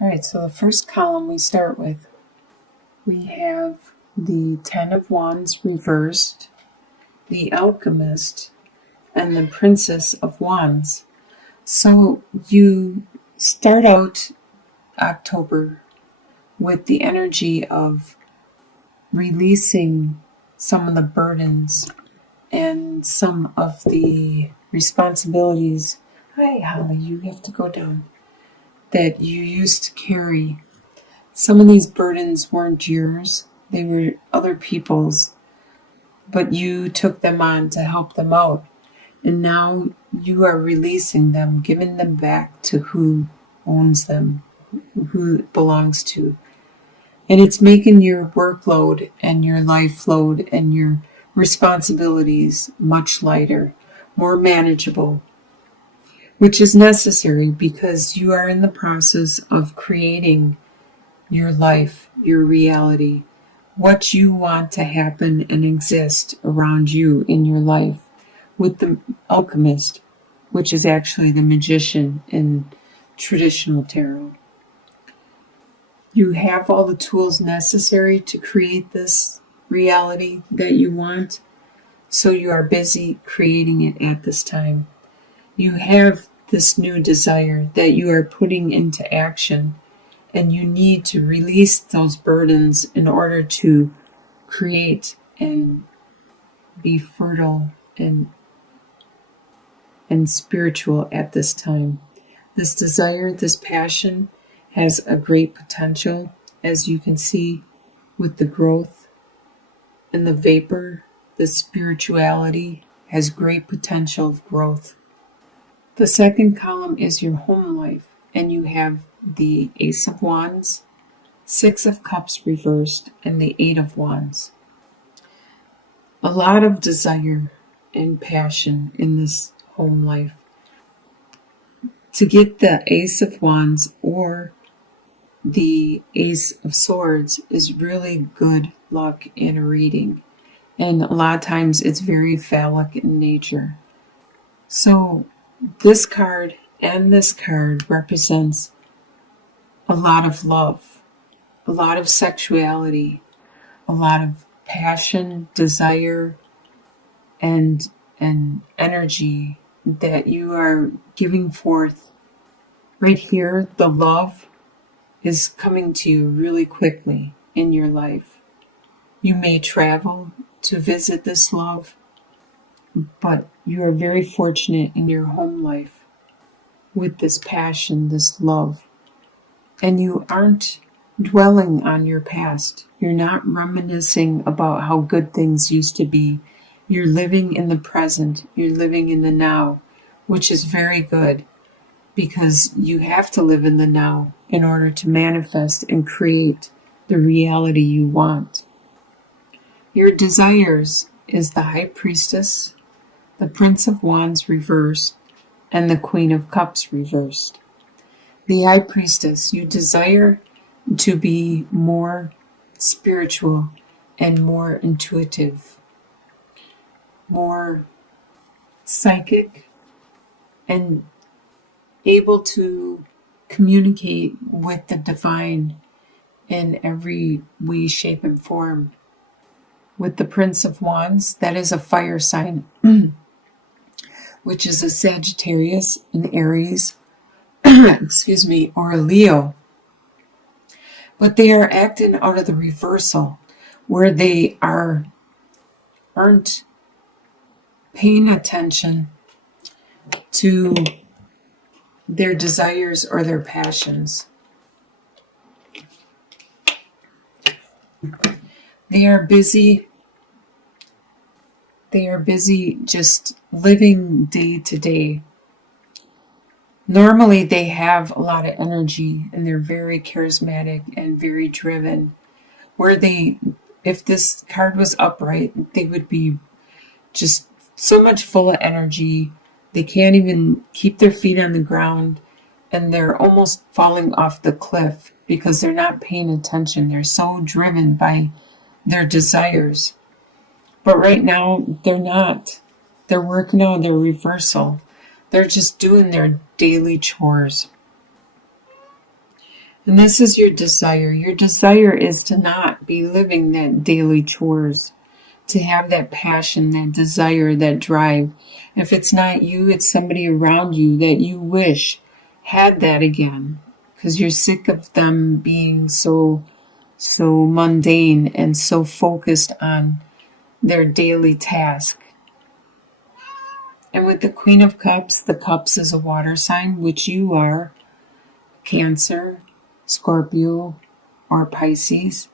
All right, so the first column we start with, we have the Ten of Wands reversed, the Alchemist, and the Princess of Wands. So you start out October with the energy of releasing some of the burdens and some of the responsibilities. Hi, Holly, you have to go down. That you used to carry. Some of these burdens weren't yours, they were other people's, but you took them on to help them out. And now you are releasing them, giving them back to who owns them, who it belongs to. And it's making your workload and your life load and your responsibilities much lighter, more manageable, which is necessary because you are in the process of creating your life, your reality, what you want to happen and exist around you in your life. With the Alchemist, which is actually the magician in traditional tarot. You have all the tools necessary to create this reality that you want, so you are busy creating it at this time. You have this new desire that you are putting into action, and you need to release those burdens in order to create and be fertile and spiritual at this time. This desire, this passion has a great potential, as you can see with the growth and the vapor. The spirituality has great potential of growth. The second column is your home life, and you have the Ace of Wands, Six of Cups reversed, and the Eight of Wands. A lot of desire and passion in this home life. To get the Ace of Wands or the Ace of Swords is really good luck in a reading, and a lot of times it's very phallic in nature. So this card and this card represents a lot of love, a lot of sexuality, a lot of passion, desire, and energy that you are giving forth. Right here, the love is coming to you really quickly in your life. You may travel to visit this love, but you are very fortunate in your home life with this passion, this love. And you aren't dwelling on your past. You're not reminiscing about how good things used to be. You're living in the present. You're living in the now, which is very good because you have to live in the now in order to manifest and create the reality you want. Your desires is the High Priestess, the Prince of Wands reversed, and the Queen of Cups reversed. The High Priestess, you desire to be more spiritual and more intuitive, more psychic, and able to communicate with the divine in every way, shape, and form. With the Prince of Wands, that is a fire sign, which is a Sagittarius, an Aries, or a Leo. But they are acting out of the reversal, where they aren't paying attention to their desires or their passions. They are busy just living day to day. Normally they have a lot of energy and they're very charismatic and very driven. If this card was upright, they would be just so much full of energy. They can't even keep their feet on the ground, and they're almost falling off the cliff because they're not paying attention. They're so driven by their desires. But right now, they're not. They're working on their reversal. They're just doing their daily chores. And this is your desire. Your desire is to not be living that daily chores, to have that passion, that desire, that drive. If it's not you, it's somebody around you that you wish had that again, because you're sick of them being so mundane and so focused on their daily task. And with the Queen of Cups, the Cups is a water sign, which you are, Cancer, Scorpio, or Pisces.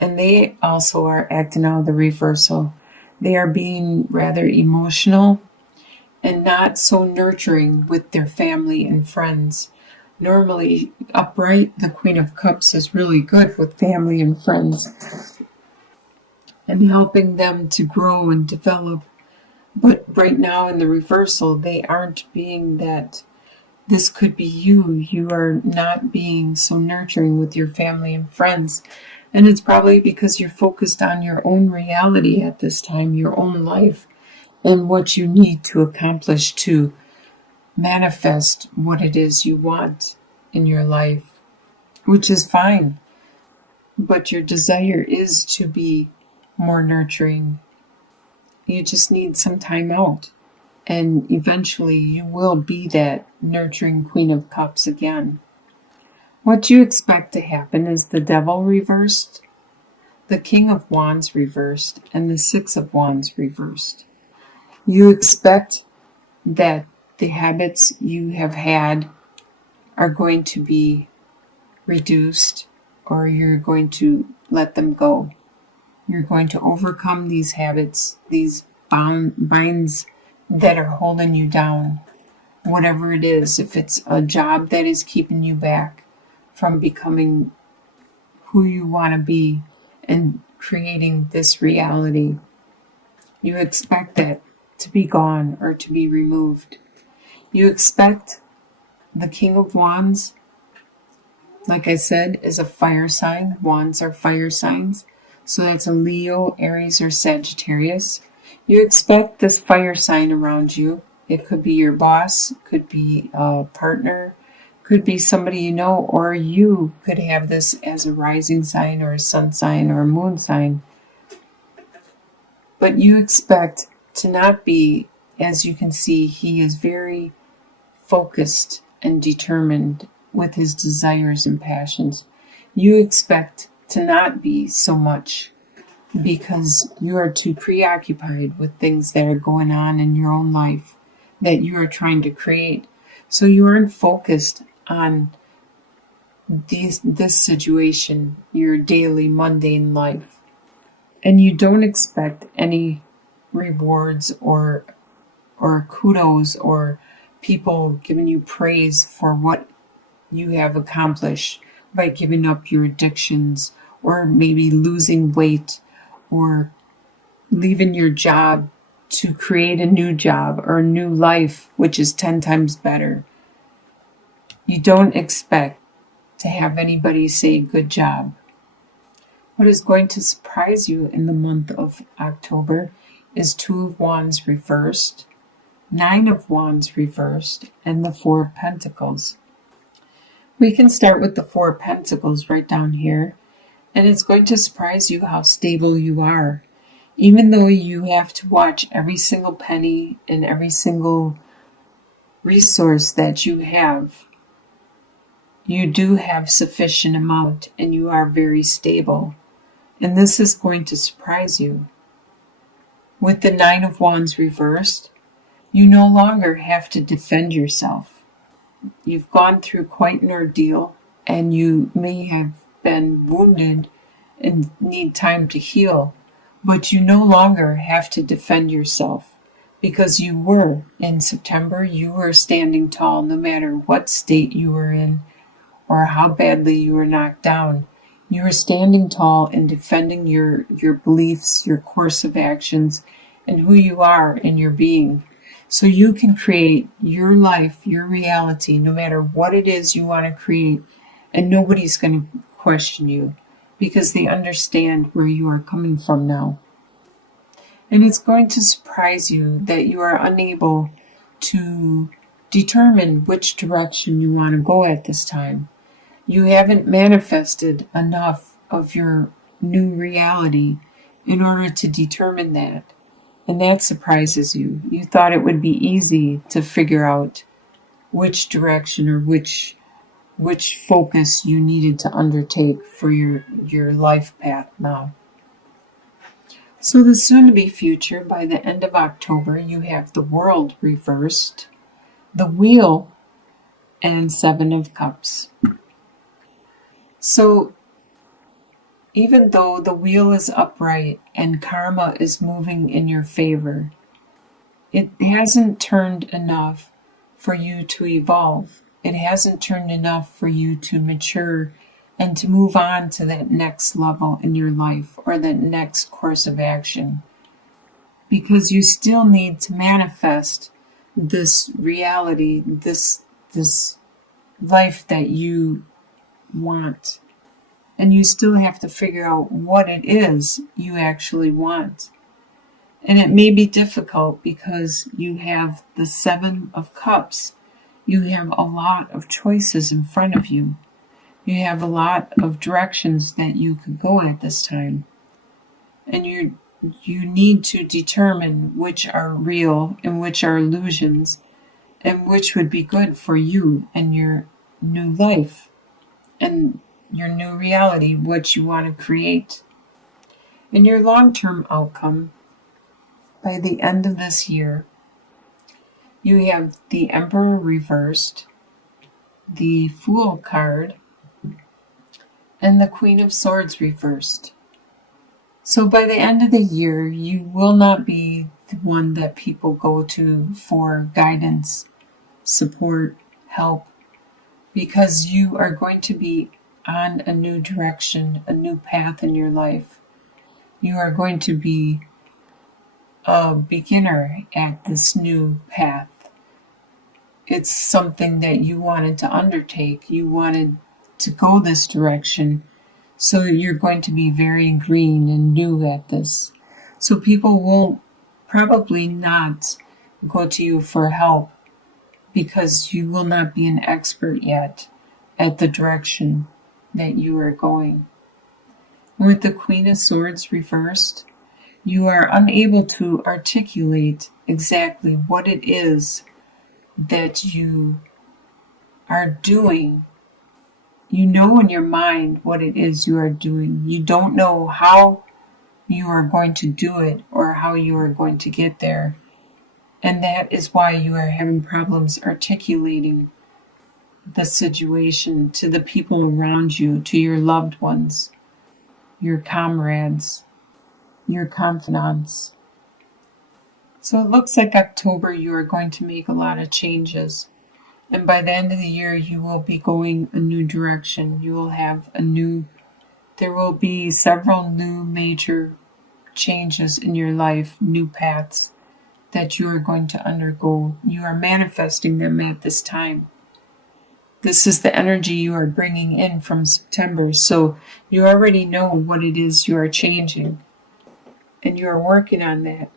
And they also are acting out of the reversal. They are being rather emotional and not so nurturing with their family and friends. Normally, upright, the Queen of Cups is really good with family and friends and helping them to grow and develop. But right now in the reversal, they aren't being that. This could be you. You are not being so nurturing with your family and friends. And it's probably because you're focused on your own reality at this time, your own life, and what you need to accomplish to manifest what it is you want in your life, which is fine. But your desire is to be more nurturing. You just need some time out. And eventually you will be that nurturing Queen of Cups again. What you expect to happen is the Devil reversed, the King of Wands reversed, and the Six of Wands reversed. You expect that the habits you have had are going to be reduced, or you're going to let them go. You're going to overcome these habits, these binds that are holding you down, whatever it is. If it's a job that is keeping you back from becoming who you want to be and creating this reality, you expect that to be gone or to be removed. You expect the King of Wands, like I said, is a fire sign. Wands are fire signs. So that's a Leo, Aries, or Sagittarius. You expect this fire sign around you. It could be your boss, could be a partner, could be somebody you know, or you could have this as a rising sign or a sun sign or a moon sign. But you expect to not be, as you can see, he is very focused and determined with his desires and passions. You expect to not be so much because you are too preoccupied with things that are going on in your own life that you are trying to create. So you aren't focused on this situation, your daily mundane life. And you don't expect any rewards or kudos or people giving you praise for what you have accomplished by giving up your addictions or maybe losing weight or leaving your job to create a new job or a new life, which is 10 times better. You don't expect to have anybody say good job. What is going to surprise you in the month of October is Two of Wands reversed, Nine of Wands reversed, and the Four of Pentacles. We can start with the Four of Pentacles right down here, and it's going to surprise you how stable you are. Even though you have to watch every single penny and every single resource that you have, you do have sufficient amount and you are very stable. And this is going to surprise you. With the Nine of Wands reversed, you no longer have to defend yourself. You've gone through quite an ordeal and you may have been wounded and need time to heal, but you no longer have to defend yourself because you were in September, you were standing tall no matter what state you were in or how badly you were knocked down. You were standing tall and defending your beliefs, your course of actions, and who you are in your being. So you can create your life, your reality, no matter what it is you want to create, and nobody's going to question you because they understand where you are coming from now. And it's going to surprise you that you are unable to determine which direction you want to go at this time. You haven't manifested enough of your new reality in order to determine that. And that surprises you. You thought it would be easy to figure out which direction or which focus you needed to undertake for your life path now. So the soon-to-be future, by the end of October, you have the World reversed, the Wheel, and Seven of Cups. So even though the Wheel is upright and karma is moving in your favor, it hasn't turned enough for you to evolve. It hasn't turned enough for you to mature and to move on to that next level in your life or that next course of action. Because you still need to manifest this reality, this life that you want. And you still have to figure out what it is you actually want. And it may be difficult because you have the Seven of Cups. You have a lot of choices in front of you. You have a lot of directions that you could go at this time. And you need to determine which are real and which are illusions and which would be good for you and your new life and your new reality, what you want to create. And your long-term outcome, by the end of this year, you have the Emperor reversed, the Fool card, and the Queen of Swords reversed. So by the end of the year, you will not be the one that people go to for guidance, support, help, because you are going to be on a new direction, a new path in your life. You are going to be a beginner at this new path. It's something that you wanted to undertake. You wanted to go this direction. So you're going to be very green and new at this. So people will probably not go to you for help because you will not be an expert yet at the direction that you are going. With the Queen of Swords reversed, you are unable to articulate exactly what it is that you are doing. You know in your mind what it is you are doing. You don't know how you are going to do it or how you are going to get there. And that is why you are having problems articulating the situation to the people around you, to your loved ones, your comrades, your confidants. So it looks like October you are going to make a lot of changes. And by the end of the year, you will be going a new direction. You will have there will be several new major changes in your life, new paths that you are going to undergo. You are manifesting them at this time. This is the energy you are bringing in from September. So you already know what it is you are changing. And you are working on that.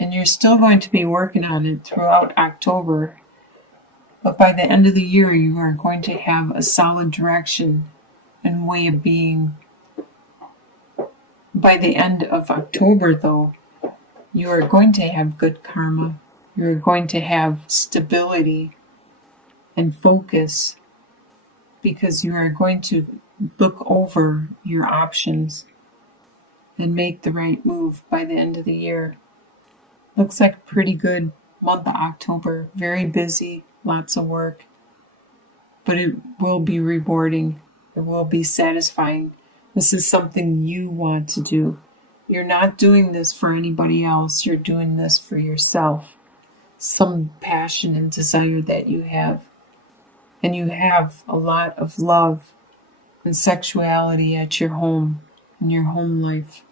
And you're still going to be working on it throughout October. But by the end of the year, you are going to have a solid direction and way of being. By the end of October, though, you are going to have good karma. You're going to have stability and focus because you are going to look over your options and make the right move by the end of the year. Looks like a pretty good month of October. Very busy, lots of work, but it will be rewarding. It will be satisfying. This is something you want to do. You're not doing this for anybody else. You're doing this for yourself. Some passion and desire that you have. And you have a lot of love and sexuality at your home, in your home life.